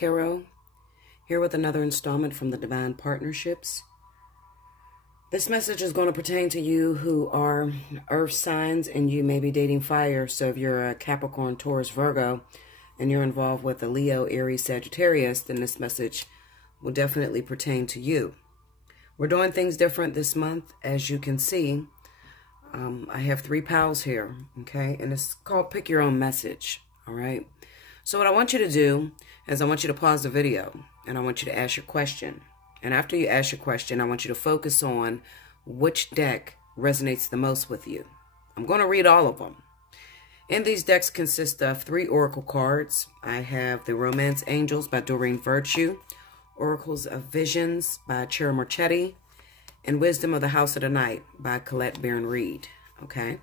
Allseeingeyetarot, here with another installment from the Divine Partnerships. This message is going to pertain to you who are earth signs, and you may be dating fire. So if you're a Capricorn, Taurus, Virgo, and you're involved with a Leo, Aries, Sagittarius, then this message will definitely pertain to you. We're doing things different this month, as you can see. I have 3 piles here, okay? And it's called Pick Your Own Message, all right? So what I want you to do is I want you to pause the video, and I want you to ask your question. And after you ask your question, I want you to focus on which deck resonates the most with you. I'm going to read all of them. And these decks consist of 3 oracle cards. I have the Romance Angels by Doreen Virtue, Oracles of Visions by Chira Marchetti, and Wisdom of the House of the Night by Colette Baron Reed, okay?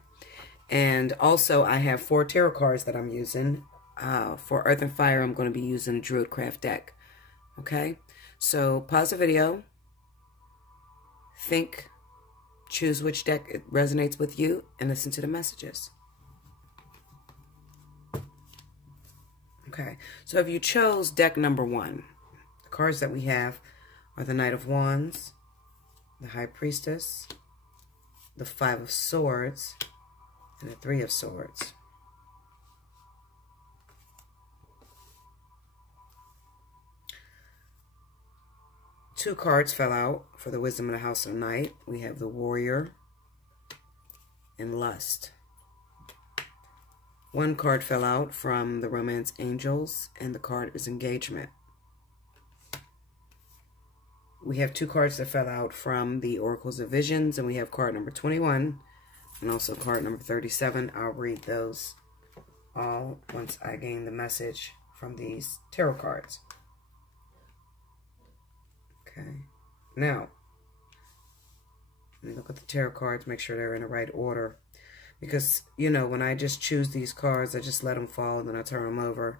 And also I have 4 tarot cards that I'm using. For Earth and Fire, I'm going to be using a Druidcraft deck, okay? So pause the video, think, choose which deck it resonates with you, and listen to the messages. Okay, so if you chose deck number 1, the cards that we have are the Knight of Wands, the High Priestess, the 5 of Swords, and the 3 of Swords. Two cards fell out for the Wisdom of the House of Night. We have the Warrior and Lust. 1 card fell out from the Romance Angels, and the card is Engagement. We have 2 cards that fell out from the Oracles of Visions, and we have card number 21 and also card number 37. I'll read those all once I gain the message from these tarot cards. Okay, now, let me look at the tarot cards, make sure they're in the right order. Because, you know, when I just choose these cards, I just let them fall and then I turn them over.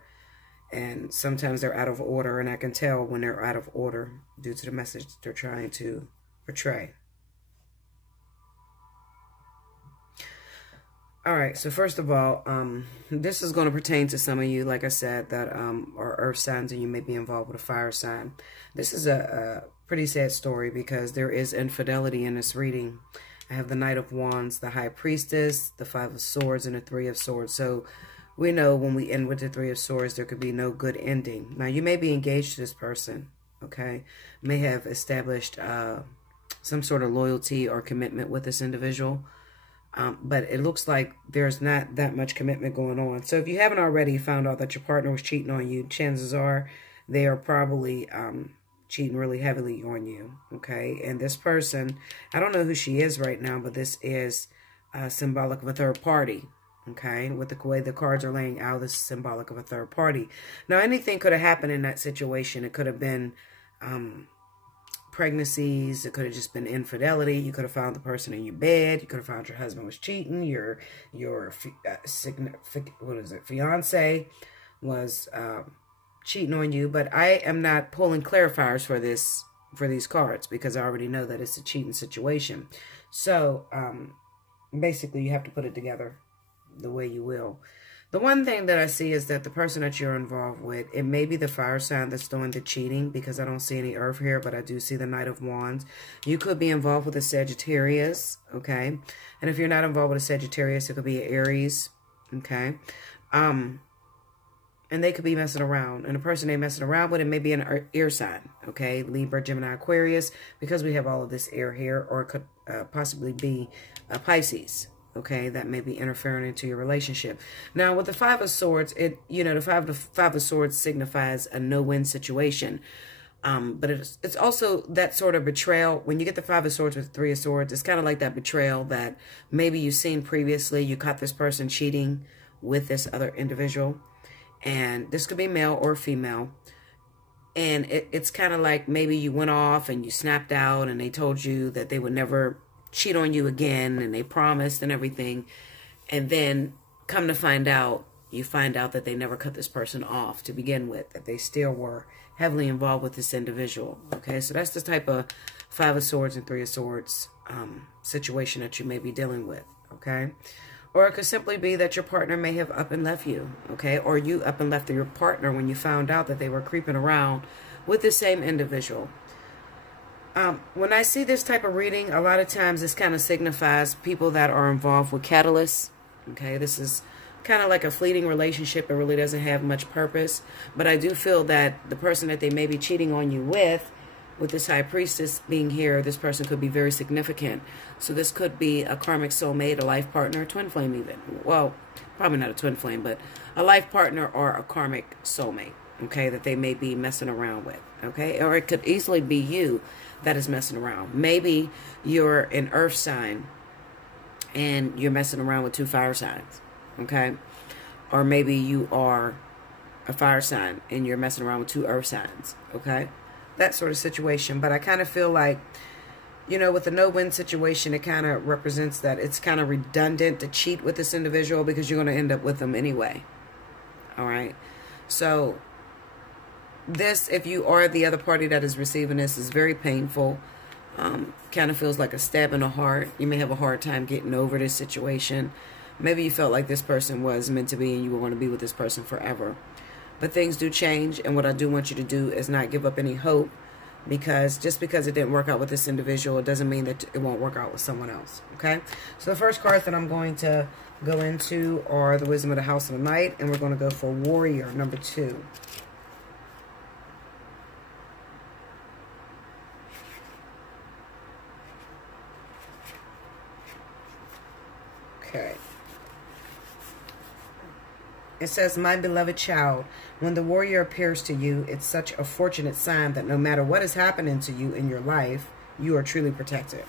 And sometimes they're out of order, and I can tell when they're out of order due to the message they're trying to portray. All right, so first of all, this is going to pertain to some of you, like I said, that are earth signs, and you may be involved with a fire sign. This is a pretty sad story because there is infidelity in this reading. I have the Knight of Wands, the High Priestess, the 5 of Swords, and the 3 of Swords. So we know when we end with the 3 of Swords, there could be no good ending. Now, you may be engaged to this person, okay? May have established some sort of loyalty or commitment with this individual. But it looks like there's not that much commitment going on. So if you haven't already found out that your partner was cheating on you, chances are they are probably cheating really heavily on you, okay? And this person, I don't know who she is right now, but this is symbolic of a third party, okay? With the way the cards are laying out, this is symbolic of a third party. Now, anything could have happened in that situation. It could have been pregnancies. It could have just been infidelity. You could have found the person in your bed. You could have found your husband was cheating. Your fiance was cheating on you. But I am not pulling clarifiers for these cards because I already know that it's a cheating situation. So basically, you have to put it together the way you will. The one thing that I see is that the person that you're involved with, it may be the fire sign that's doing the cheating because I don't see any earth here, but I do see the Knight of Wands. You could be involved with a Sagittarius, okay? And if you're not involved with a Sagittarius, it could be an Aries, okay? And they could be messing around. And the person they're messing around with, it may be an air sign, okay? Libra, Gemini, Aquarius, because we have all of this air here, or it could possibly be a Pisces. Okay, that may be interfering into your relationship. Now, with the 5 of Swords, the 5 of Swords signifies a no-win situation. But it's also that sort of betrayal. When you get the 5 of Swords with the 3 of Swords, it's kind of like that betrayal that maybe you've seen previously. You caught this person cheating with this other individual. And this could be male or female. And it's kind of like maybe you went off and you snapped out and they told you that they would never cheat on you again, and they promised and everything, and then come to find out, you find out that they never cut this person off to begin with, that they still were heavily involved with this individual. Okay, so that's the type of 5 of Swords and 3 of Swords situation that you may be dealing with. Okay, Or it could simply be that your partner may have up and left you, okay? Or you up and left your partner when you found out that they were creeping around with the same individual. When I see this type of reading, a lot of times this kind of signifies people that are involved with catalysts, okay? This is kind of like a fleeting relationship. It really doesn't have much purpose. But I do feel that the person that they may be cheating on you with this high priestess being here, this person could be very significant. So this could be a karmic soulmate, a life partner, a twin flame even. Well, probably not a twin flame, but a life partner or a karmic soulmate, okay, that they may be messing around with, okay? Or it could easily be you that is messing around. Maybe you're an earth sign and you're messing around with 2 fire signs, okay? Or maybe you are a fire sign and you're messing around with 2 earth signs, okay? That sort of situation. But I kind of feel like, you know, with the no-win situation, it kind of represents that it's kind of redundant to cheat with this individual because you're going to end up with them anyway. All right? So this, if you are the other party that is receiving this, is very painful. Kind of feels like a stab in the heart. You may have a hard time getting over this situation. Maybe you felt like this person was meant to be and you were going to be with this person forever. But things do change, and what I do want you to do is not give up any hope, because just because it didn't work out with this individual, it doesn't mean that it won't work out with someone else, okay? So the first cards that I'm going to go into are the Wisdom of the House of the Knight, and we're going to go for Warrior, number 2. Okay. It says, my beloved child, when the warrior appears to you, it's such a fortunate sign that no matter what is happening to you in your life, you are truly protected.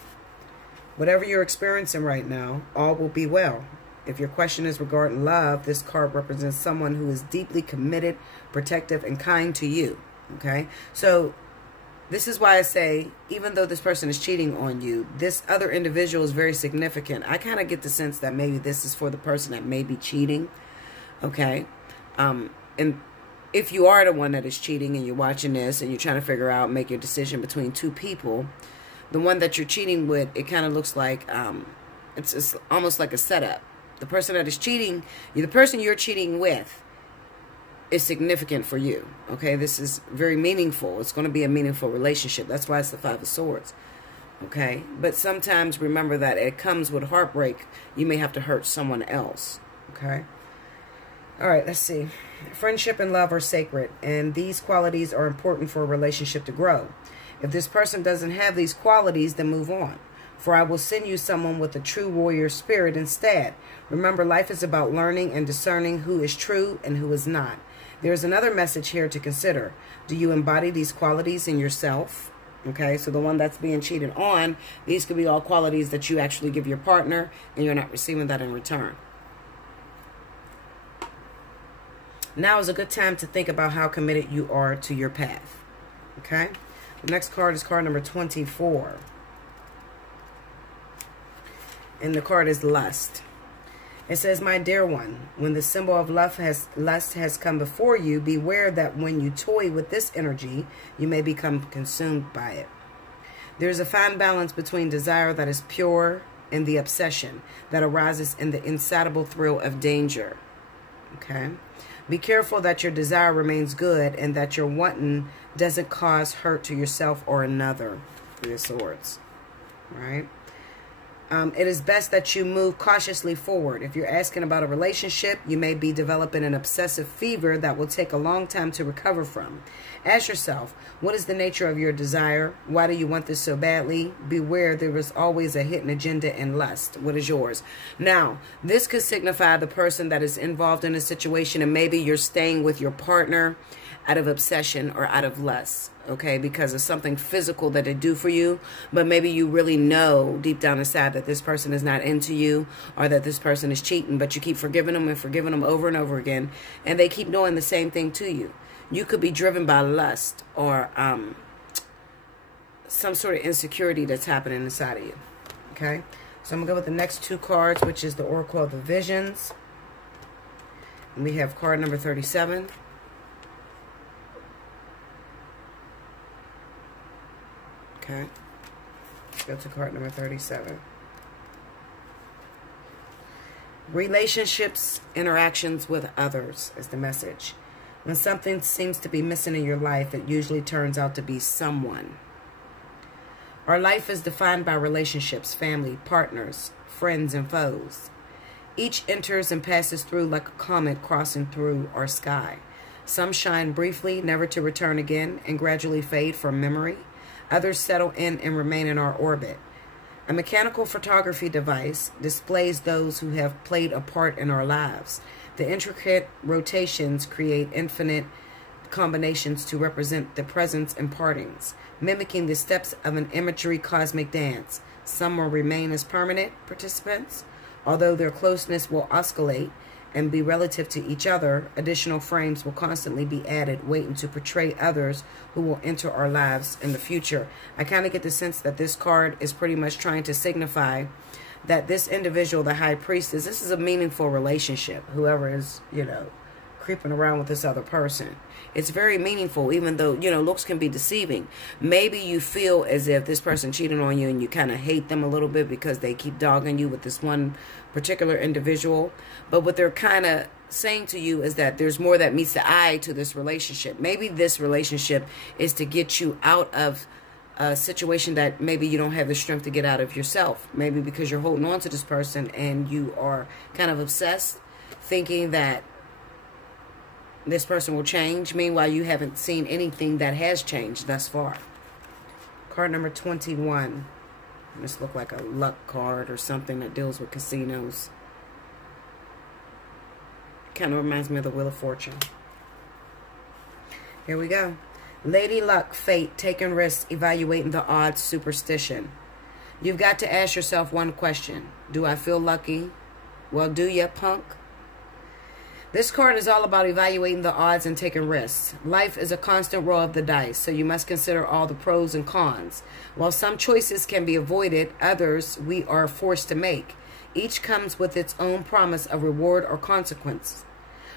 Whatever you're experiencing right now, all will be well. If your question is regarding love, this card represents someone who is deeply committed, protective, and kind to you. Okay? So this is why I say, even though this person is cheating on you, this other individual is very significant. I kind of get the sense that maybe this is for the person that may be cheating. Okay, and if you are the one that is cheating and you're watching this and you're trying to figure out, make your decision between 2 people, the one that you're cheating with, it kind of looks like, it's almost like a setup. The person that is cheating, the person you're cheating with is significant for you. Okay, this is very meaningful. It's going to be a meaningful relationship. That's why it's the 5 of Swords. Okay, but sometimes remember that it comes with heartbreak. You may have to hurt someone else. Okay. All right, let's see. Friendship and love are sacred, and these qualities are important for a relationship to grow. If this person doesn't have these qualities, then move on. For I will send you someone with a true warrior spirit instead. Remember, life is about learning and discerning who is true and who is not. There's another message here to consider. Do you embody these qualities in yourself? Okay, so the one that's being cheated on, these could be all qualities that you actually give your partner, and you're not receiving that in return. Now is a good time to think about how committed you are to your path. Okay? The next card is card number 24. And the card is Lust. It says, my dear one, when the symbol of lust has come before you, beware that when you toy with this energy, you may become consumed by it. There is a fine balance between desire that is pure and the obsession that arises in the insatiable thrill of danger. Okay? Be careful that your desire remains good and that your wanting doesn't cause hurt to yourself or another. 3 of Swords. Right? It is best that you move cautiously forward. If you're asking about a relationship, you may be developing an obsessive fever that will take a long time to recover from. Ask yourself, what is the nature of your desire? Why do you want this so badly? Beware, there is always a hidden agenda in lust. What is yours? Now, this could signify the person that is involved in a situation, and maybe you're staying with your partner out of obsession or out of lust, okay, because of something physical that they do for you, but maybe you really know deep down inside that this person is not into you or that this person is cheating, but you keep forgiving them and forgiving them over and over again, and they keep doing the same thing to you. You could be driven by lust or some sort of insecurity that's happening inside of you, okay? So I'm going to go with the next 2 cards, which is the Oracle of the Visions. And we have card number 37. Okay, let's go to card number 37. Relationships, interactions with others is the message. When something seems to be missing in your life, it usually turns out to be someone. Our life is defined by relationships, family, partners, friends, and foes. Each enters and passes through like a comet crossing through our sky. Some shine briefly, never to return again, and gradually fade from memory. Others settle in and remain in our orbit. A mechanical photography device displays those who have played a part in our lives. The intricate rotations create infinite combinations to represent the presence and partings, mimicking the steps of an imagery cosmic dance. Some will remain as permanent participants, although their closeness will oscillate and be relative to each other. Additional frames will constantly be added, waiting to portray others who will enter our lives in the future. I kind of get the sense that this card is pretty much trying to signify that this individual, the high priestess, this is a meaningful relationship. Whoever is, creeping around with this other person, it's very meaningful, even though, looks can be deceiving. Maybe you feel as if this person cheated on you and you kind of hate them a little bit because they keep dogging you with this one particular individual. But what they're kind of saying to you is that there's more that meets the eye to this relationship. Maybe this relationship is to get you out of a situation that maybe you don't have the strength to get out of yourself. Maybe because you're holding on to this person and you are kind of obsessed, thinking that this person will change. Meanwhile, you haven't seen anything that has changed thus far. Card number 21. This looks like a luck card or something that deals with casinos. Kind of reminds me of the Wheel of Fortune. Here we go. Lady Luck, fate, taking risks, evaluating the odds, superstition. You've got to ask yourself one question. Do I feel lucky? Well, do ya, punk? This card is all about evaluating the odds and taking risks. Life is a constant roll of the dice, so you must consider all the pros and cons. While some choices can be avoided, others we are forced to make. Each comes with its own promise of reward or consequence.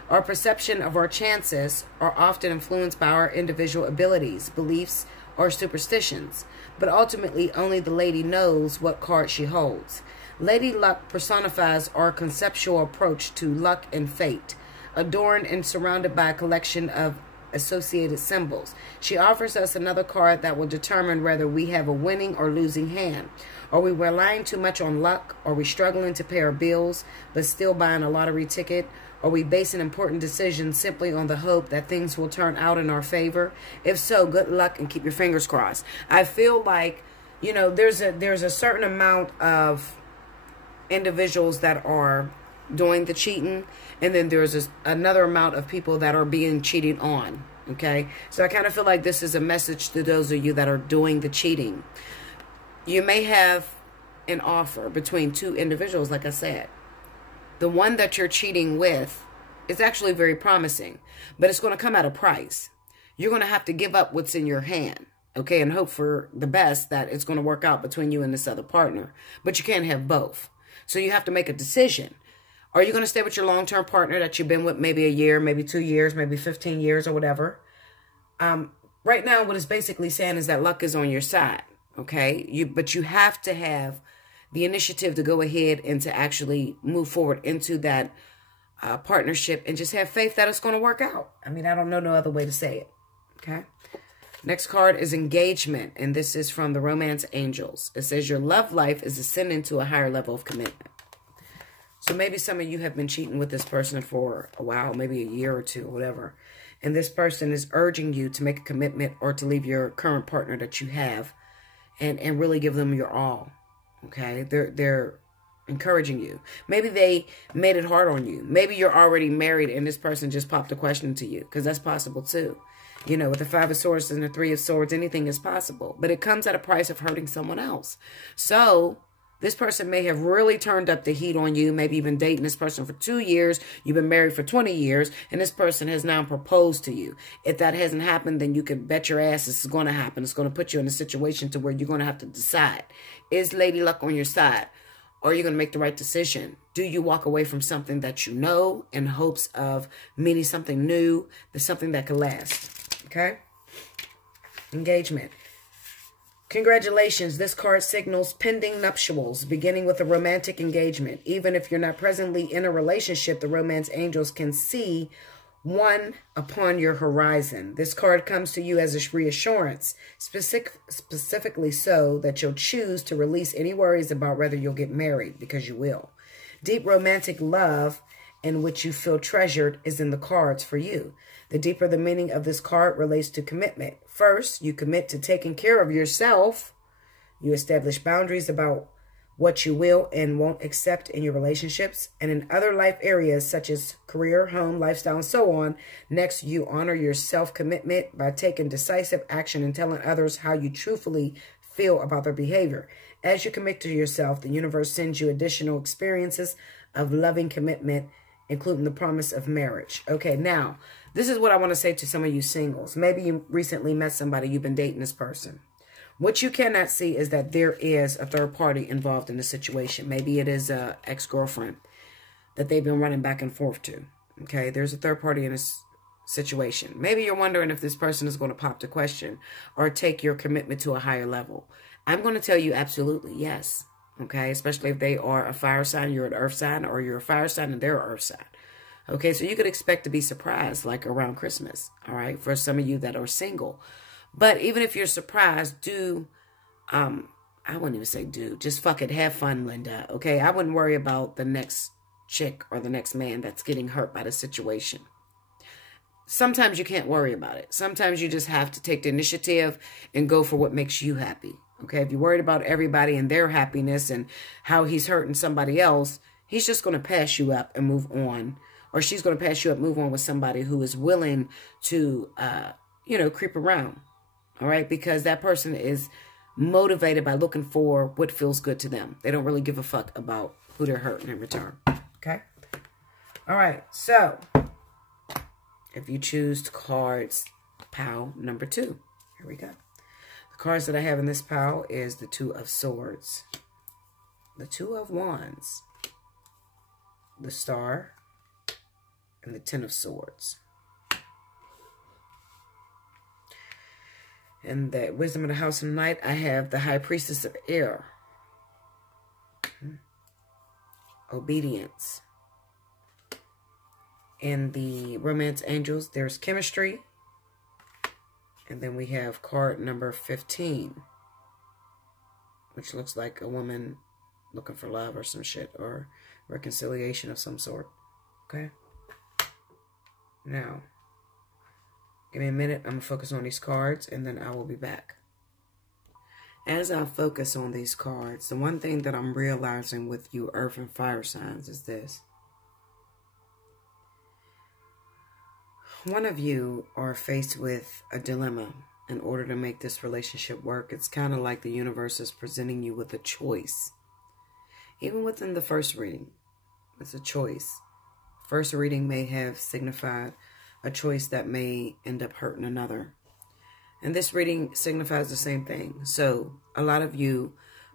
Our perception of our chances are often influenced by our individual abilities, beliefs, or superstitions, but ultimately only the lady knows what card she holds. Lady Luck personifies our conceptual approach to luck and fate, adorned and surrounded by a collection of associated symbols. She offers us another card that will determine whether we have a winning or losing hand. Are we relying too much on luck? Are we struggling to pay our bills but still buying a lottery ticket? Are we basing important decisions simply on the hope that things will turn out in our favor? If so, good luck and keep your fingers crossed. I feel like, there's a certain amount of individuals that are doing the cheating, and then there's another amount of people that are being cheated on. Okay, so I kind of feel like this is a message to those of you that are doing the cheating. You may have an offer between two individuals, like I said. The one that you're cheating with is actually very promising, but it's going to come at a price. You're going to have to give up what's in your hand, okay, and hope for the best that it's going to work out between you and this other partner. But you can't have both. So you have to make a decision. Are you going to stay with your long-term partner that you've been with maybe a year, maybe 2 years, maybe 15 years or whatever? Right now, what it's basically saying is that luck is on your side, okay? But you have to have the initiative to go ahead and to actually move forward into that partnership and just have faith that it's going to work out. I mean, I don't know no other way to say it, okay? Next card is engagement, and this is from the Romance Angels. It says your love life is ascending to a higher level of commitment. So maybe some of you have been cheating with this person for a while, maybe a year or two or whatever. And this person is urging you to make a commitment or to leave your current partner that you have and really give them your all. Okay, they're encouraging you. Maybe they made it hard on you. Maybe you're already married and this person just popped a question to you, because that's possible too. With the Five of Swords and the Three of Swords, anything is possible. But it comes at a price of hurting someone else. So this person may have really turned up the heat on you. Maybe you've been dating this person for 2 years. You've been married for 20 years. And this person has now proposed to you. If that hasn't happened, then you can bet your ass this is going to happen. It's going to put you in a situation to where you're going to have to decide. Is Lady Luck on your side? Or are you going to make the right decision? Do you walk away from something that you know in hopes of meeting something new, something that could last? Okay? Engagement. Congratulations. This card signals pending nuptials, beginning with a romantic engagement. Even if you're not presently in a relationship, the romance angels can see one upon your horizon. This card comes to you as a reassurance, specifically so that you'll choose to release any worries about whether you'll get married, because you will. Deep romantic love in which you feel treasured is in the cards for you. The deeper the meaning of this card relates to commitment. First, you commit to taking care of yourself. You establish boundaries about what you will and won't accept in your relationships and in other life areas such as career, home, lifestyle, and so on. Next, you honor your self-commitment by taking decisive action and telling others how you truthfully feel about their behavior. As you commit to yourself, the universe sends you additional experiences of loving commitment, including the promise of marriage. Okay, now, this is what I want to say to some of you singles. Maybe you recently met somebody, you've been dating this person. What you cannot see is that there is a third party involved in the situation. Maybe it is an ex-girlfriend that they've been running back and forth to. Okay, there's a third party in this situation. Maybe you're wondering if this person is going to pop the question or take your commitment to a higher level. I'm going to tell you absolutely yes. Okay, especially if they are a fire sign, you're an earth sign, or you're a fire sign and they're an earth sign. Okay, so you could expect to be surprised like around Christmas, all right, for some of you that are single. But even if you're surprised, I wouldn't even say do, just fuck it, have fun, Linda, okay? I wouldn't worry about the next chick or the next man that's getting hurt by the situation. Sometimes you can't worry about it. Sometimes you just have to take the initiative and go for what makes you happy, okay? If you're worried about everybody and their happiness and how he's hurting somebody else, he's just going to pass you up and move on. Or she's going to pass you up, move on with somebody who is willing to, creep around. All right. Because that person is motivated by looking for what feels good to them. They don't really give a fuck about who they're hurting in return. Okay. All right. So if you choose cards, pile number 2, here we go. The cards that I have in this pile is the 2 of Swords, the 2 of Wands, the Star, and the 10 of Swords. And the Wisdom of the House of Night, I have the High Priestess of Air. Obedience. And the Romance Angels, there's Chemistry. And then we have card number 15, which looks like a woman looking for love or some shit, or reconciliation of some sort. Okay? Now, give me a minute. I'm going to focus on these cards, and then I will be back. As I focus on these cards, the one thing that I'm realizing with you Earth and Fire signs is this. One of you are faced with a dilemma in order to make this relationship work. It's kind of like the universe is presenting you with a choice. Even within the first reading, it's a choice. First reading may have signified a choice that may end up hurting another. And this reading signifies the same thing. So a lot of you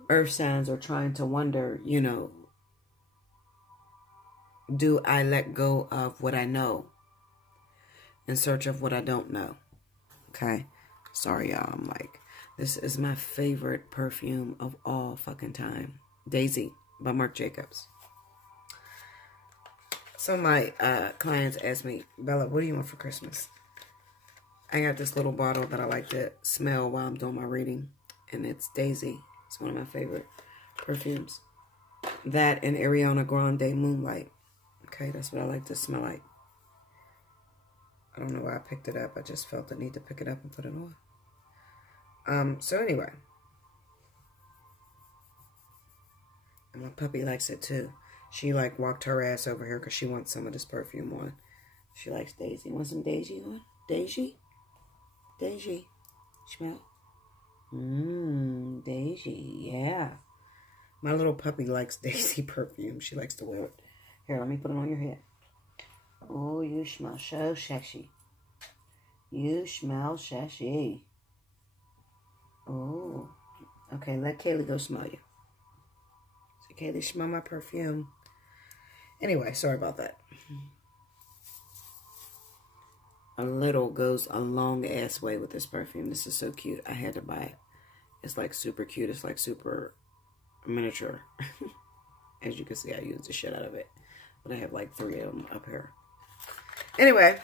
earth signs are trying to wonder, do I let go of what I know in search of what I don't know? Okay. Sorry, y'all. This is my favorite perfume of all fucking time. Daisy by Marc Jacobs. Some of my clients ask me, Bella, what do you want for Christmas? I got this little bottle that I like to smell while I'm doing my reading. And it's Daisy. It's one of my favorite perfumes. That and Ariana Grande Moonlight. Okay, that's what I like to smell like. I don't know why I picked it up. I just felt the need to pick it up and put it on. So anyway. And my puppy likes it too. She walked her ass over here because she wants some of this perfume on. She likes Daisy. Want some Daisy on? Daisy? Daisy. Smell? Daisy. Yeah. My little puppy likes Daisy perfume. She likes to wear it. Here, let me put it on your head. Oh, you smell so sexy. You smell sexy. Oh. Okay, let Kaylee go smell you. So Kaylee, smell my perfume. Anyway, sorry about that. A little goes a long ass way with this perfume. This is so cute. I had to buy it. It's like super cute. It's like super miniature. As you can see, I use the shit out of it. But I have like 3 of them up here. Anyway.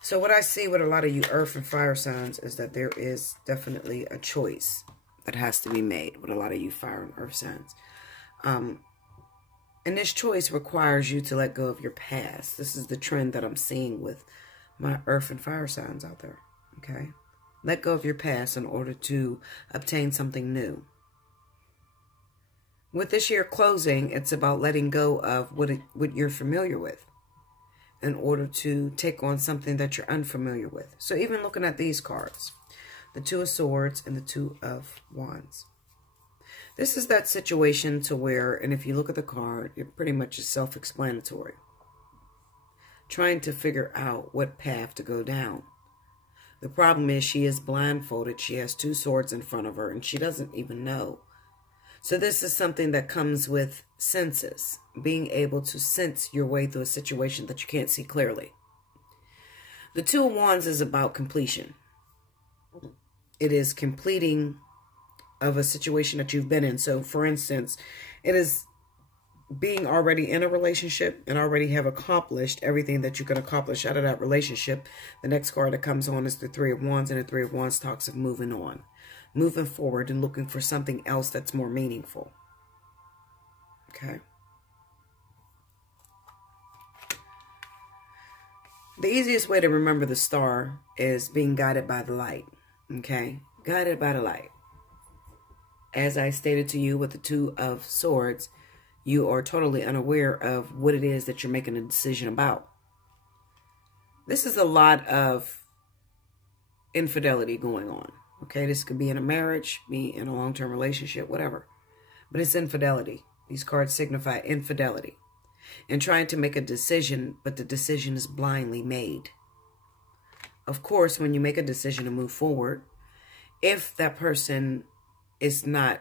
So what I see with a lot of you earth and fire signs is that there is definitely a choice that has to be made with a lot of you fire and earth signs. And this choice requires you to let go of your past. This is the trend that I'm seeing with my earth and fire signs out there. Okay? Let go of your past in order to obtain something new. With this year closing, it's about letting go of what you're familiar with in order to take on something that you're unfamiliar with. So even looking at these cards, the 2 of Swords and the 2 of Wands. This is that situation to where, and if you look at the card, it pretty much is self-explanatory. Trying to figure out what path to go down. The problem is she is blindfolded. She has 2 swords in front of her and she doesn't even know. So this is something that comes with senses, being able to sense your way through a situation that you can't see clearly. The 2 of Wands is about completion. It is completing of a situation that you've been in. So for instance, it is being already in a relationship and already have accomplished everything that you can accomplish out of that relationship. The next card that comes on is the 3 of Wands, and the 3 of Wands talks of moving on. Moving forward and looking for something else that's more meaningful. Okay. The easiest way to remember the star is being guided by the light. Okay. Guided by the light. As I stated to you with the 2 of Swords, you are totally unaware of what it is that you're making a decision about. This is a lot of infidelity going on. Okay, this could be in a marriage, be in a long-term relationship, whatever. But it's infidelity. These cards signify infidelity. And trying to make a decision, but the decision is blindly made. Of course, when you make a decision to move forward, if that person is not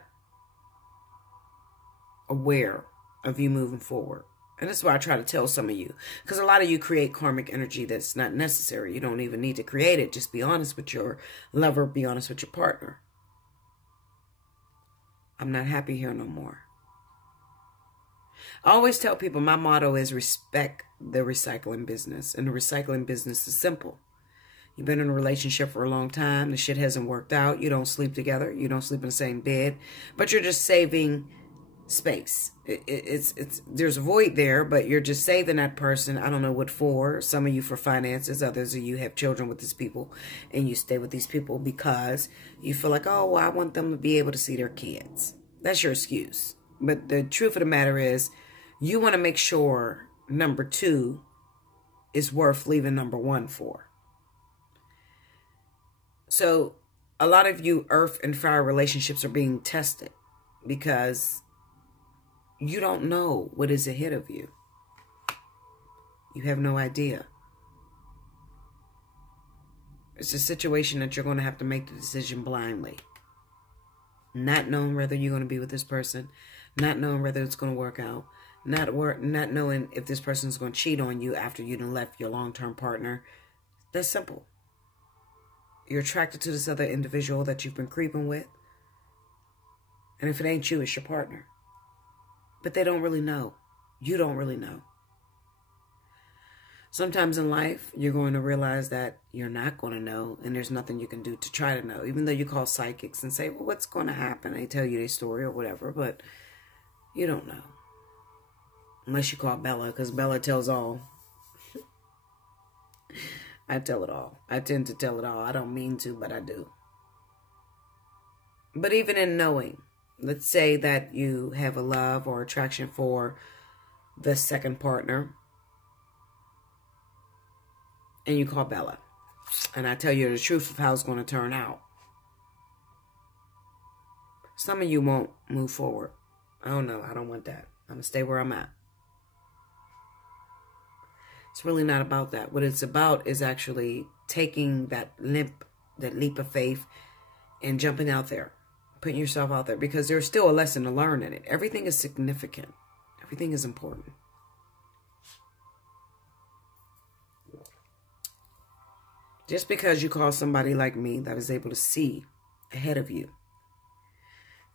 aware of you moving forward. And that's why I try to tell some of you. Because a lot of you create karmic energy that's not necessary. You don't even need to create it. Just be honest with your lover. Be honest with your partner. I'm not happy here no more. I always tell people my motto is respect the recycling business. And the recycling business is simple. You've been in a relationship for a long time. The shit hasn't worked out. You don't sleep together. You don't sleep in the same bed. But you're just saving space. There's a void there, but you're just saving that person. I don't know what for. Some of you for finances. Others of you have children with these people. And you stay with these people because you feel like, oh, well, I want them to be able to see their kids. That's your excuse. But the truth of the matter is, you want to make sure number 2 is worth leaving number 1 for. So a lot of you earth and fire relationships are being tested because you don't know what is ahead of you. You have no idea. It's a situation that you're going to have to make the decision blindly. Not knowing whether you're going to be with this person. Not knowing whether it's going to work out. Not knowing if this person is going to cheat on you after you done left your long-term partner. That's simple. You're attracted to this other individual that you've been creeping with. And if it ain't you, it's your partner. But they don't really know. You don't really know. Sometimes in life, you're going to realize that you're not going to know, and there's nothing you can do to try to know. Even though you call psychics and say, well, what's going to happen? They tell you their story or whatever, but you don't know. Unless you call Bella, because Bella tells all. I tell it all. I tend to tell it all. I don't mean to, but I do. But even in knowing, let's say that you have a love or attraction for the second partner, and you call Bella, and I tell you the truth of how it's going to turn out. Some of you won't move forward. I don't know. I don't want that. I'm going to stay where I'm at. It's really not about that. What it's about is actually taking that leap of faith and jumping out there, putting yourself out there, because there's still a lesson to learn in it. Everything is significant. Everything is important. Just because you call somebody like me that is able to see ahead of you,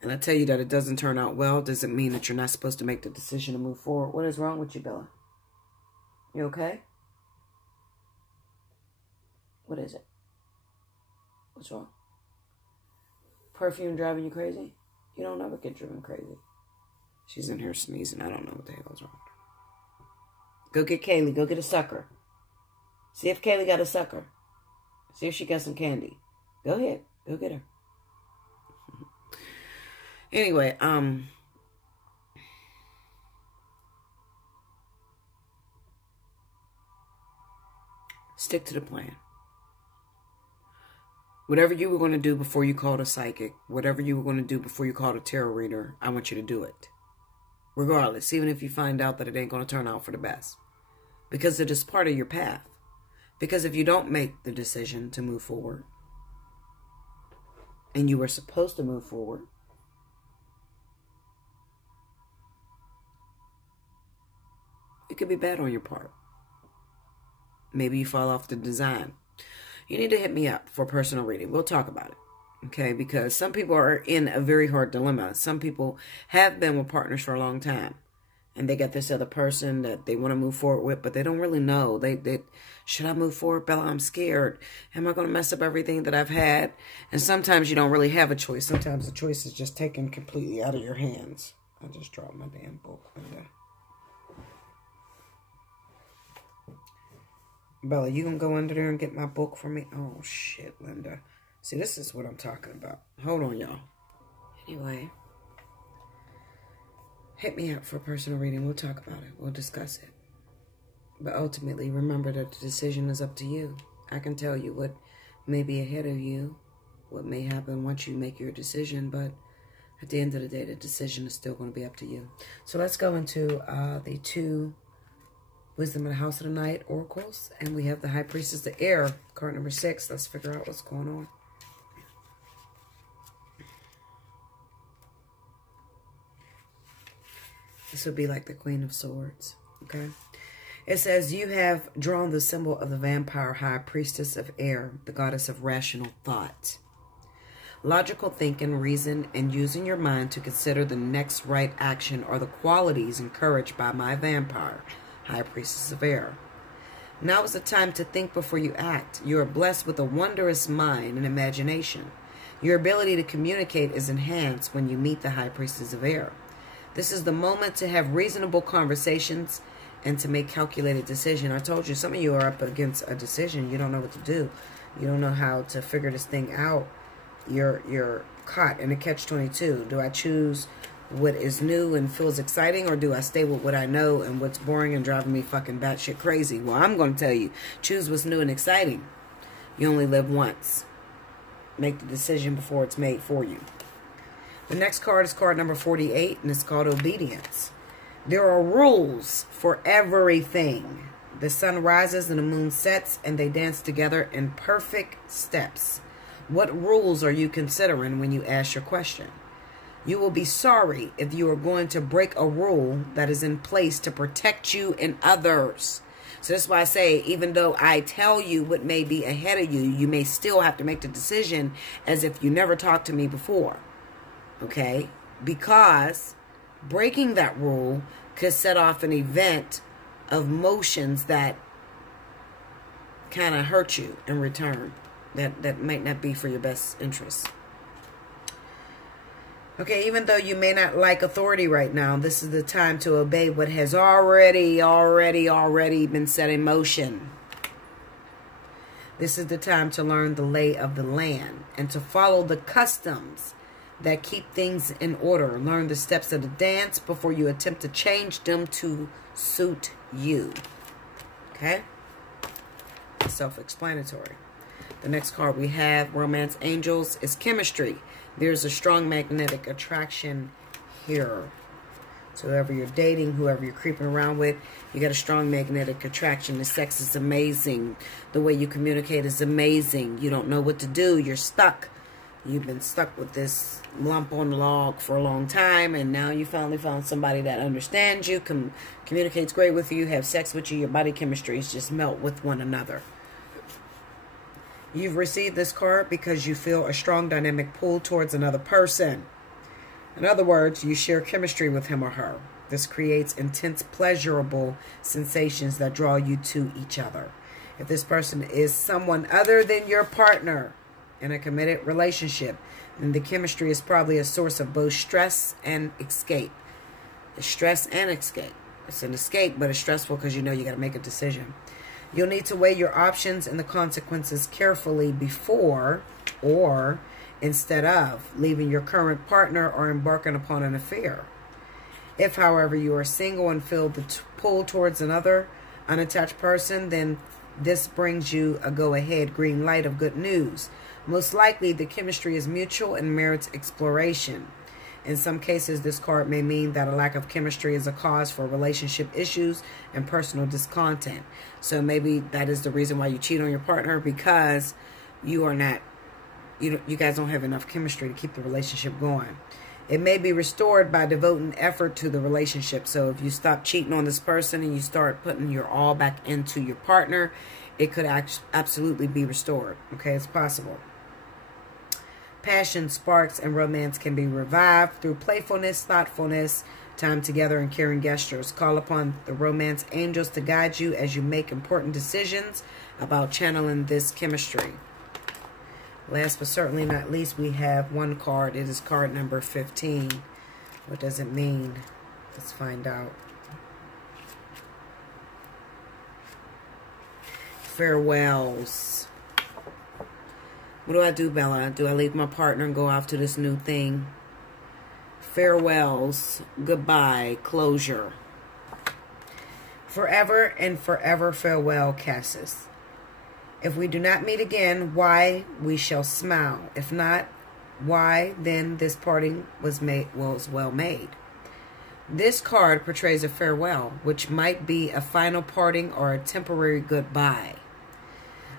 and I tell you that it doesn't turn out well, doesn't mean that you're not supposed to make the decision to move forward. What is wrong with you, Bella? You okay? What is it? What's wrong? Perfume driving you crazy? You don't ever get driven crazy. She's in here sneezing. I don't know what the hell is wrong. Go get Kaylee. Go get a sucker. See if Kaylee got a sucker. See if she got some candy. Go ahead. Go get her. Anyway, stick to the plan. Whatever you were going to do before you called a psychic, whatever you were going to do before you called a tarot reader, I want you to do it. Regardless, even if you find out that it ain't going to turn out for the best. Because it is part of your path. Because if you don't make the decision to move forward, and you were supposed to move forward, it could be bad on your part. Maybe you fall off the design. You need to hit me up for a personal reading. We'll talk about it. Okay? Because some people are in a very hard dilemma. Some people have been with partners for a long time. And they got this other person that they want to move forward with, but they don't really know. They should I move forward, Bella? I'm scared. Am I going to mess up everything that I've had? And sometimes you don't really have a choice. Sometimes the choice is just taken completely out of your hands. I just dropped my damn book. Bella, you gonna go under there and get my book for me? Oh, shit, Linda. See, this is what I'm talking about. Hold on, y'all. Anyway, hit me up for a personal reading. We'll talk about it. We'll discuss it. But ultimately, remember that the decision is up to you. I can tell you what may be ahead of you, what may happen once you make your decision, but at the end of the day, the decision is still going to be up to you. So let's go into the 2 Wisdom of the House of the Night oracles, and we have the High Priestess of Air, card number 6. Let's figure out what's going on. This would be like the Queen of Swords, okay? It says, you have drawn the symbol of the vampire High Priestess of Air, the goddess of rational thought. Logical thinking, reason, and using your mind to consider the next right action are the qualities encouraged by my vampire, High Priestess of Air. Now is the time to think before you act. You are blessed with a wondrous mind and imagination. Your ability to communicate is enhanced when you meet the High Priestess of Air. This is the moment to have reasonable conversations and to make calculated decisions. I told you, some of you are up against a decision. You don't know what to do. You don't know how to figure this thing out. You're caught in a catch-22. Do I choose what is new and feels exciting, or do I stay with what I know and what's boring and driving me fucking batshit crazy? Well, I'm going to tell you, choose what's new and exciting. You only live once. Make the decision before it's made for you. The next card is card number 48, and it's called Obedience. There are rules for everything. The sun rises and the moon sets, and they dance together in perfect steps. What rules are you considering when you ask your question? You will be sorry if you are going to break a rule that is in place to protect you and others. So that's why I say, even though I tell you what may be ahead of you, you may still have to make the decision as if you never talked to me before. Okay? Because breaking that rule could set off an event of motions that kind of hurt you in return. That might not be for your best interest. Okay, even though you may not like authority right now, this is the time to obey what has already been set in motion. This is the time to learn the lay of the land and to follow the customs that keep things in order. Learn the steps of the dance before you attempt to change them to suit you. Okay? Self-explanatory. The next card we have, Romance Angels, is chemistry. There's a strong magnetic attraction here. So whoever you're dating, whoever you're creeping around with, you got a strong magnetic attraction. The sex is amazing. The way you communicate is amazing. You don't know what to do. You're stuck. You've been stuck with this lump on the log for a long time, and now you finally found somebody that understands you, communicates great with you, have sex with you. Your body chemistries just melt with one another. You've received this card because you feel a strong dynamic pull towards another person. In other words, you share chemistry with him or her. This creates intense, pleasurable sensations that draw you to each other. If this person is someone other than your partner in a committed relationship, then the chemistry is probably a source of both stress and escape. It's stress and escape. It's an escape, but it's stressful because you know you got to make a decision. You'll need to weigh your options and the consequences carefully before or instead of leaving your current partner or embarking upon an affair. If, however, you are single and feel the pull towards another unattached person, then this brings you a go-ahead green light of good news. Most likely, the chemistry is mutual and merits exploration. In some cases, this card may mean that a lack of chemistry is a cause for relationship issues and personal discontent. So maybe that is the reason why you cheat on your partner, because you are not, you guys don't have enough chemistry to keep the relationship going. It may be restored by devoting effort to the relationship. So if you stop cheating on this person and you start putting your all back into your partner, it could absolutely be restored. Okay, it's possible. Passion, sparks, and romance can be revived through playfulness, thoughtfulness, time together, and caring gestures. Call upon the romance angels to guide you as you make important decisions about channeling this chemistry. Last but certainly not least, we have one card. It is card number 15. What does it mean? Let's find out. Farewells. What do I do, Bella? Do I leave my partner and go off to this new thing? Farewells. Goodbye. Closure. Forever and forever farewell, Cassis. If we do not meet again, why, we shall smile. If not, why, then this parting was well made. This card portrays a farewell, which might be a final parting or a temporary goodbye.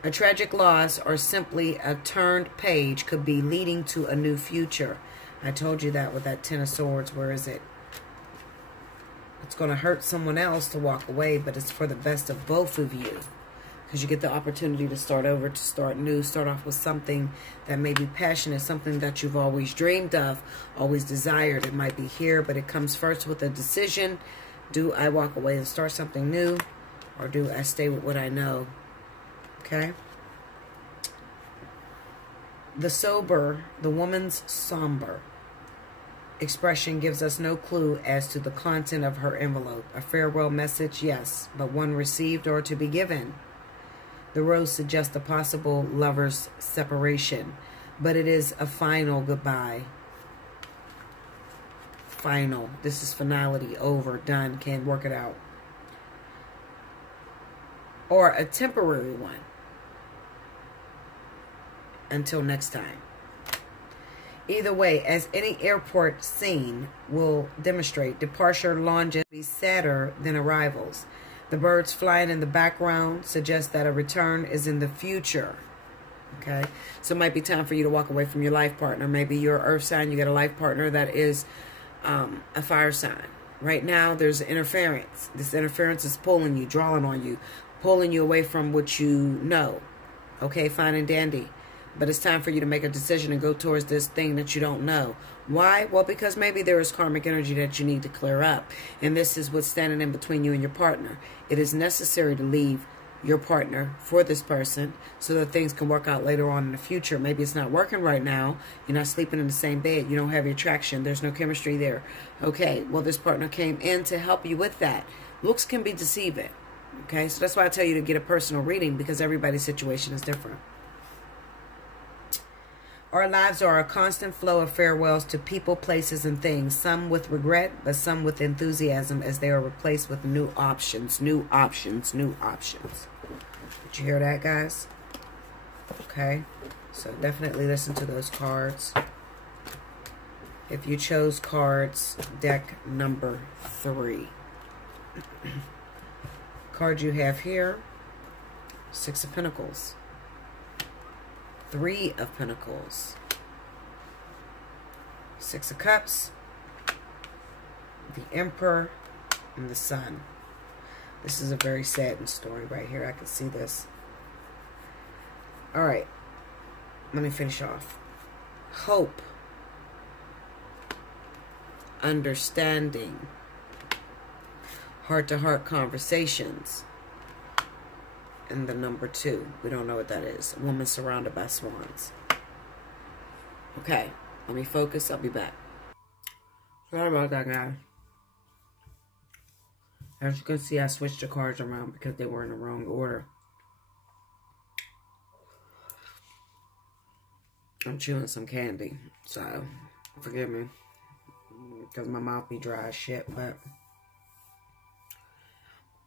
A tragic loss or simply a turned page could be leading to a new future. I told you that with that Ten of Swords. Where is it? It's going to hurt someone else to walk away, but it's for the best of both of you. Because you get the opportunity to start over, to start new, start off with something that may be passionate, something that you've always dreamed of, always desired. It might be here, but it comes first with a decision. Do I walk away and start something new, or do I stay with what I know? Okay? The woman's somber expression gives us no clue as to the content of her envelope. A farewell message, yes, but one received or to be given. The rose suggests a possible lover's separation, but it is a final goodbye. Final. This is finality, over, done, can't work it out. Or a temporary one. Until next time. Either way, as any airport scene will demonstrate, departure lounges be sadder than arrivals. The birds flying in the background suggest that a return is in the future. Okay? So it might be time for you to walk away from your life partner. Maybe you're an earth sign, you got a life partner that is a fire sign. Right now, there's interference. This interference is pulling you, drawing on you, pulling you away from what you know. Okay, fine and dandy. But it's time for you to make a decision and go towards this thing that you don't know. Why? Well, because maybe there is karmic energy that you need to clear up. And this is what's standing in between you and your partner. It is necessary to leave your partner for this person so that things can work out later on in the future. Maybe it's not working right now. You're not sleeping in the same bed. You don't have your attraction. There's no chemistry there. Okay, well, this partner came in to help you with that. Looks can be deceiving. Okay, so that's why I tell you to get a personal reading, because everybody's situation is different. Our lives are a constant flow of farewells to people, places, and things, some with regret, but some with enthusiasm as they are replaced with new options, new options, new options. Did you hear that, guys? Okay, so definitely listen to those cards. If you chose cards, deck number 3. Card you have here, 6 of Pentacles. 3 of Pentacles, 6 of Cups, the Emperor, and the Sun. This is a very sad story right here. I can see this. All right. let me finish off. Hope, understanding, heart-to-heart conversations, and the number 2. We don't know what that is. A woman surrounded by swans. Okay, let me focus. I'll be back. Sorry about that, guys. As you can see, I switched the cards around because they were in the wrong order. I'm chewing some candy, so forgive me because my mouth be dry as shit. But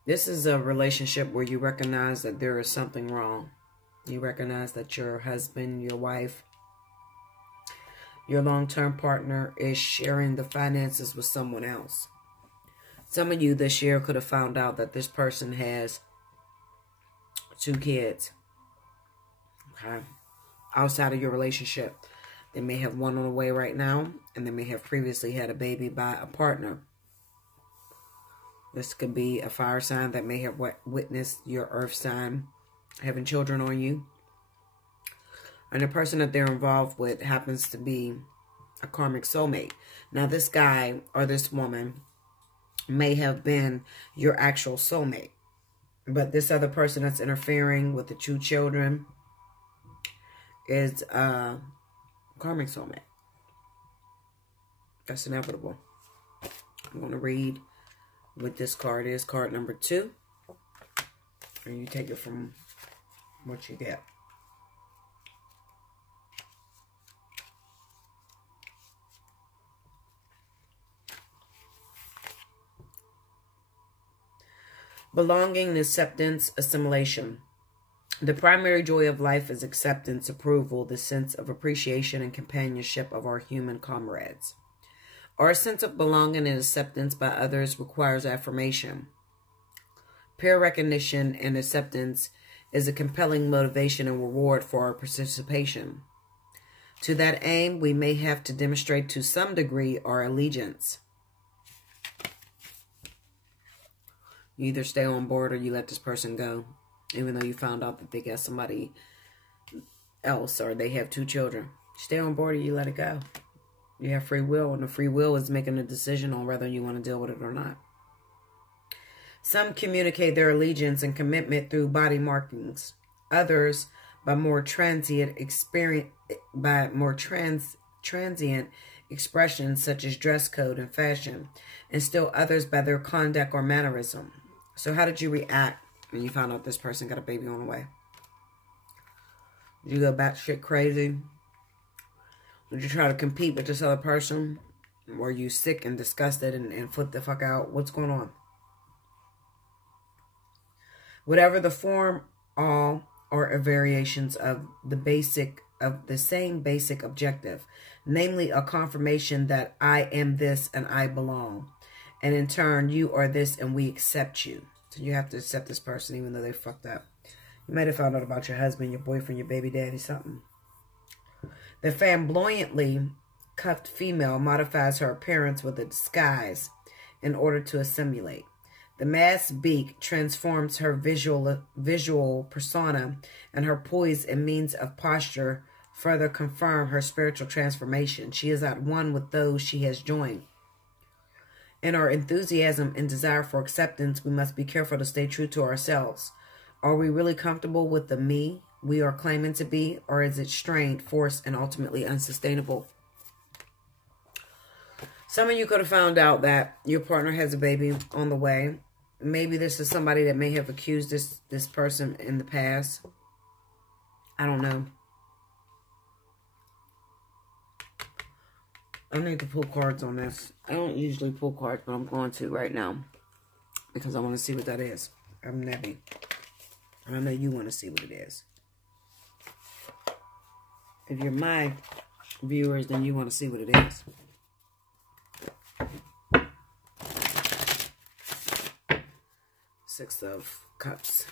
this is a relationship where you recognize that there is something wrong. You recognize that your husband, your wife, your long-term partner is sharing the finances with someone else. Some of you this year could have found out that this person has 2 kids. Okay. Outside of your relationship. They may have one on the way right now, and they may have previously had a baby by a partner. This could be a fire sign that may have witnessed your earth sign having children on you. And the person that they're involved with happens to be a karmic soulmate. Now, this guy or this woman may have been your actual soulmate. But this other person that's interfering with the 2 children is a karmic soulmate. That's inevitable. I'm going to read what this card is. Card number 2. And you take it from what you get. Belonging, acceptance, assimilation. The primary joy of life is acceptance, approval, the sense of appreciation and companionship of our human comrades. Our sense of belonging and acceptance by others requires affirmation. Peer recognition and acceptance is a compelling motivation and reward for our participation. To that aim, we may have to demonstrate to some degree our allegiance. You either stay on board or you let this person go. Even though you found out that they got somebody else or they have 2 children. Stay on board or you let it go. You have free will, and the free will is making a decision on whether you want to deal with it or not. Some communicate their allegiance and commitment through body markings. Others by more transient expressions such as dress code and fashion. And still others by their conduct or mannerism. So how did you react when you found out this person got a baby on the way? Did you go batshit crazy? Did you try to compete with this other person? Were you sick and disgusted and flipped the fuck out? What's going on? Whatever the form, all are variations of the same basic objective, namely a confirmation that I am this and I belong. And in turn, you are this and we accept you. So you have to accept this person even though they fucked up. You might have found out about your husband, your boyfriend, your baby daddy, something. The flamboyantly cuffed female modifies her appearance with a disguise in order to assimilate. The masked beak transforms her visual persona, and her poise and means of posture further confirm her spiritual transformation. She is at one with those she has joined. In our enthusiasm and desire for acceptance, we must be careful to stay true to ourselves. Are we really comfortable with the me we are claiming to be, or is it strained, forced, and ultimately unsustainable? Some of you could have found out that your partner has a baby on the way. Maybe this is somebody that may have accused this person in the past. I don't know. I need to pull cards on this. I don't usually pull cards, but I'm going to right now. Because I want to see what that is. I'm Nebby. And I know you want to see what it is. If you're my viewers, then you want to see what it is. Six of Cups.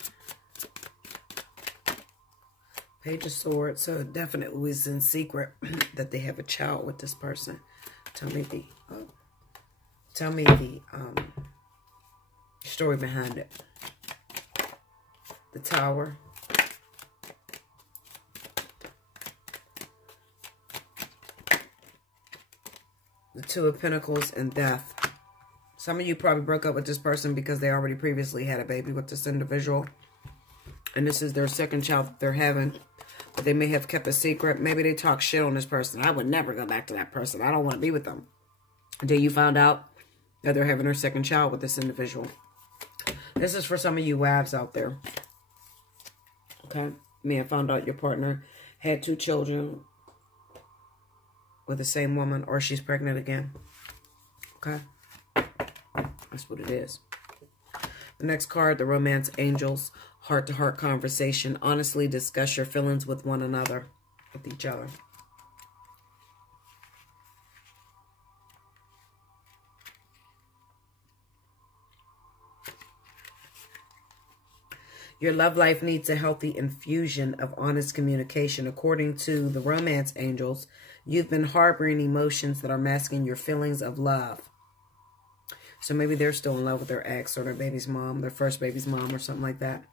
Page of Swords. So it definitely was in secret that they have a child with this person. Tell me the story behind it. The Tower. The Two of Pentacles and death. Some of you probably broke up with this person because they already previously had a baby with this individual. And this is their second child that they're having. But they may have kept a secret. Maybe they talk shit on this person. I would never go back to that person. I don't want to be with them. Until you found out that they're having their second child with this individual. This is for some of you wives out there. Okay? You may have found out your partner had 2 children with the same woman, or she's pregnant again. Okay? That's what it is. The next card, the Romance Angels. Heart-to-heart conversation. Honestly discuss your feelings with one another, with each other. Your love life needs a healthy infusion of honest communication. According to the Romance Angels, you've been harboring emotions that are masking your feelings of love. So maybe they're still in love with their ex or their baby's mom, their first baby's mom or something like that.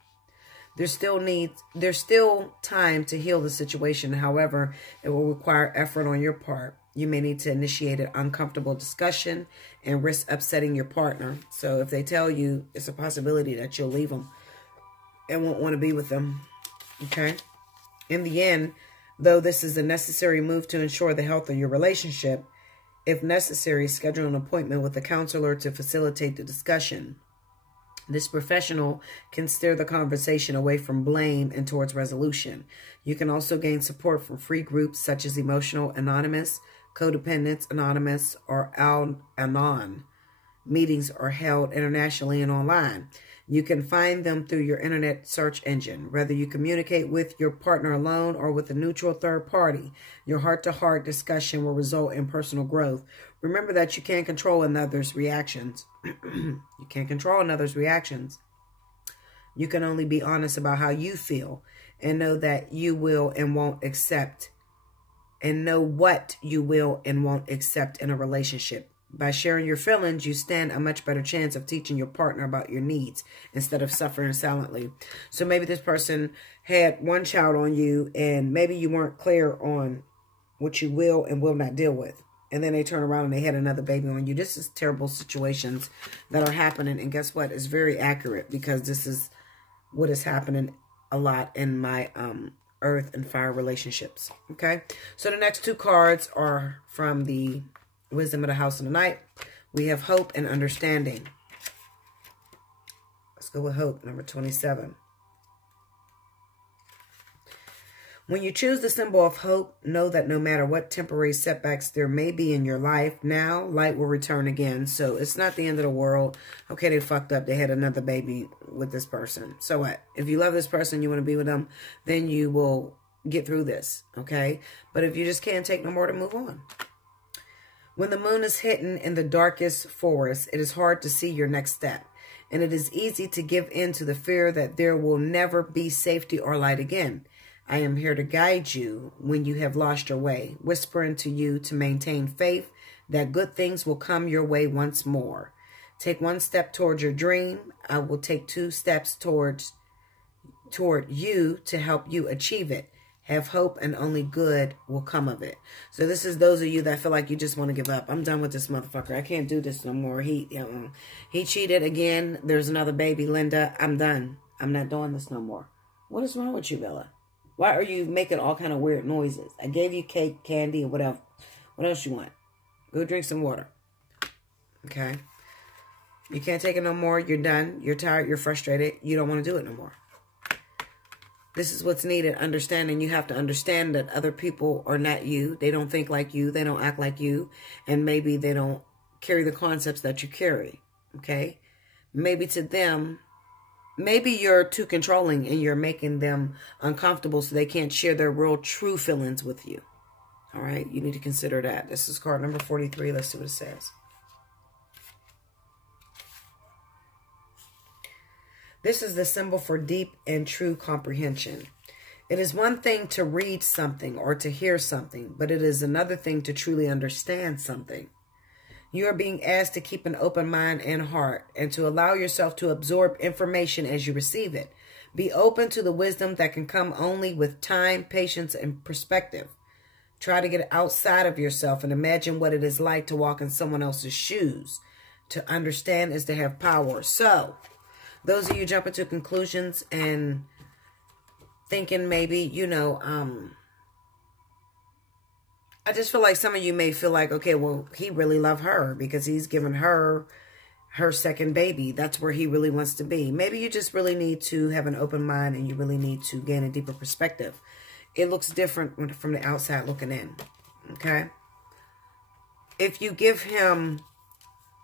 There's still time to heal the situation. However, it will require effort on your part. You may need to initiate an uncomfortable discussion and risk upsetting your partner. So if they tell you, it's a possibility that you'll leave them and won't want to be with them. Okay? In the end, though this is a necessary move to ensure the health of your relationship, if necessary, schedule an appointment with a counselor to facilitate the discussion. This professional can steer the conversation away from blame and towards resolution. You can also gain support from free groups such as Emotional Anonymous, Codependence Anonymous, or Al-Anon. Meetings are held internationally and online. You can find them through your internet search engine. Whether you communicate with your partner alone or with a neutral third party, your heart-to-heart discussion will result in personal growth. Remember that you can't control another's reactions. You can't control another's reactions. You can only be honest about how you feel and know that you will and won't accept, and know what you will and won't accept in a relationship. By sharing your feelings, you stand a much better chance of teaching your partner about your needs instead of suffering silently. So maybe this person had 1 child on you and maybe you weren't clear on what you will and will not deal with. And then they turn around and they had another baby on you. This is terrible situations that are happening. And guess what? It's very accurate because this is what is happening a lot in my earth and fire relationships. Okay? So the next 2 cards are from the Wisdom of the House of the Night. We have hope and understanding. Let's go with hope, number 27. When you choose the symbol of hope, know that no matter what temporary setbacks there may be in your life, now light will return again. So it's not the end of the world. Okay, they fucked up. They had another baby with this person. So what? If you love this person, you want to be with them, then you will get through this. Okay? But if you just can't take no more, to move on. When the moon is hidden in the darkest forest, it is hard to see your next step. And it is easy to give in to the fear that there will never be safety or light again. I am here to guide you when you have lost your way, whispering to you to maintain faith that good things will come your way once more. Take 1 step towards your dream. I will take 2 steps toward you to help you achieve it. Have hope and only good will come of it. So this is those of you that feel like you just want to give up. I'm done with this motherfucker. I can't do this no more. He cheated again. There's another baby, Linda. I'm done. I'm not doing this no more. What is wrong with you, Bella? Why are you making all kind of weird noises? I gave you cake, candy, and whatever. What else you want? Go drink some water. Okay? You can't take it no more. You're done. You're tired. You're frustrated. You don't want to do it no more. This is what's needed, understanding. You have to understand that other people are not you. They don't think like you. They don't act like you. And maybe they don't carry the concepts that you carry. Okay? Maybe to them, maybe you're too controlling and you're making them uncomfortable so they can't share their real true feelings with you. All right? You need to consider that. This is card number 43. Let's see what it says. This is the symbol for deep and true comprehension. It is one thing to read something or to hear something, but it is another thing to truly understand something. You are being asked to keep an open mind and heart and to allow yourself to absorb information as you receive it. Be open to the wisdom that can come only with time, patience, and perspective. Try to get outside of yourself and imagine what it is like to walk in someone else's shoes. To understand is to have power. So, those of you jumping to conclusions and thinking maybe, you know, I just feel like some of you may feel like, okay, well, he really loved her because he's given her second baby. That's where he really wants to be. Maybe you just really need to have an open mind and you really need to gain a deeper perspective. It looks different from the outside looking in, okay? If you give him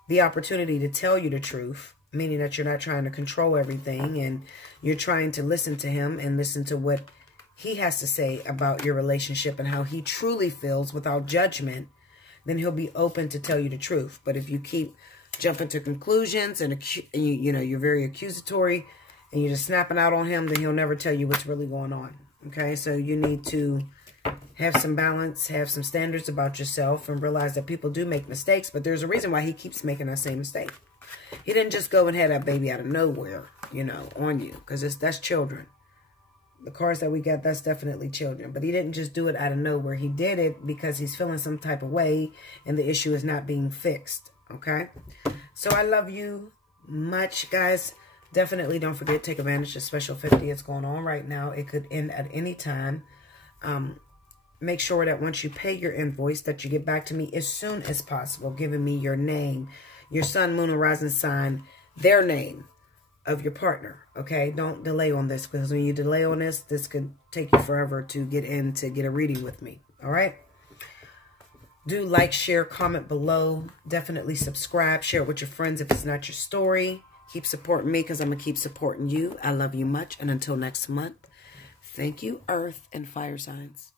the opportunity to tell you the truth, meaning that you're not trying to control everything and you're trying to listen to him and listen to what he has to say about your relationship and how he truly feels without judgment, then he'll be open to tell you the truth. But if you keep jumping to conclusions and you know, you're very accusatory and you're just snapping out on him, then he'll never tell you what's really going on. Okay, so you need to have some balance, have some standards about yourself, and realize that people do make mistakes, but there's a reason why he keeps making that same mistake. He didn't just go and have that baby out of nowhere, you know, on you, because that's children. The cards that we got, that's definitely children. But he didn't just do it out of nowhere. He did it because he's feeling some type of way, and the issue is not being fixed, okay? So I love you much, guys. Definitely don't forget, take advantage of Special 50. It's going on right now. It could end at any time. Make sure that once you pay your invoice that you get back to me as soon as possible, giving me your name, your sun, moon, and rising sign, their name of your partner, okay? Don't delay on this, because when you delay on this, this could take you forever to get in to get a reading with me, all right? Do like, share, comment below. Definitely subscribe. Share it with your friends if it's not your story. Keep supporting me because I'm going to keep supporting you. I love you much. And until next month, thank you, Earth and Fire signs.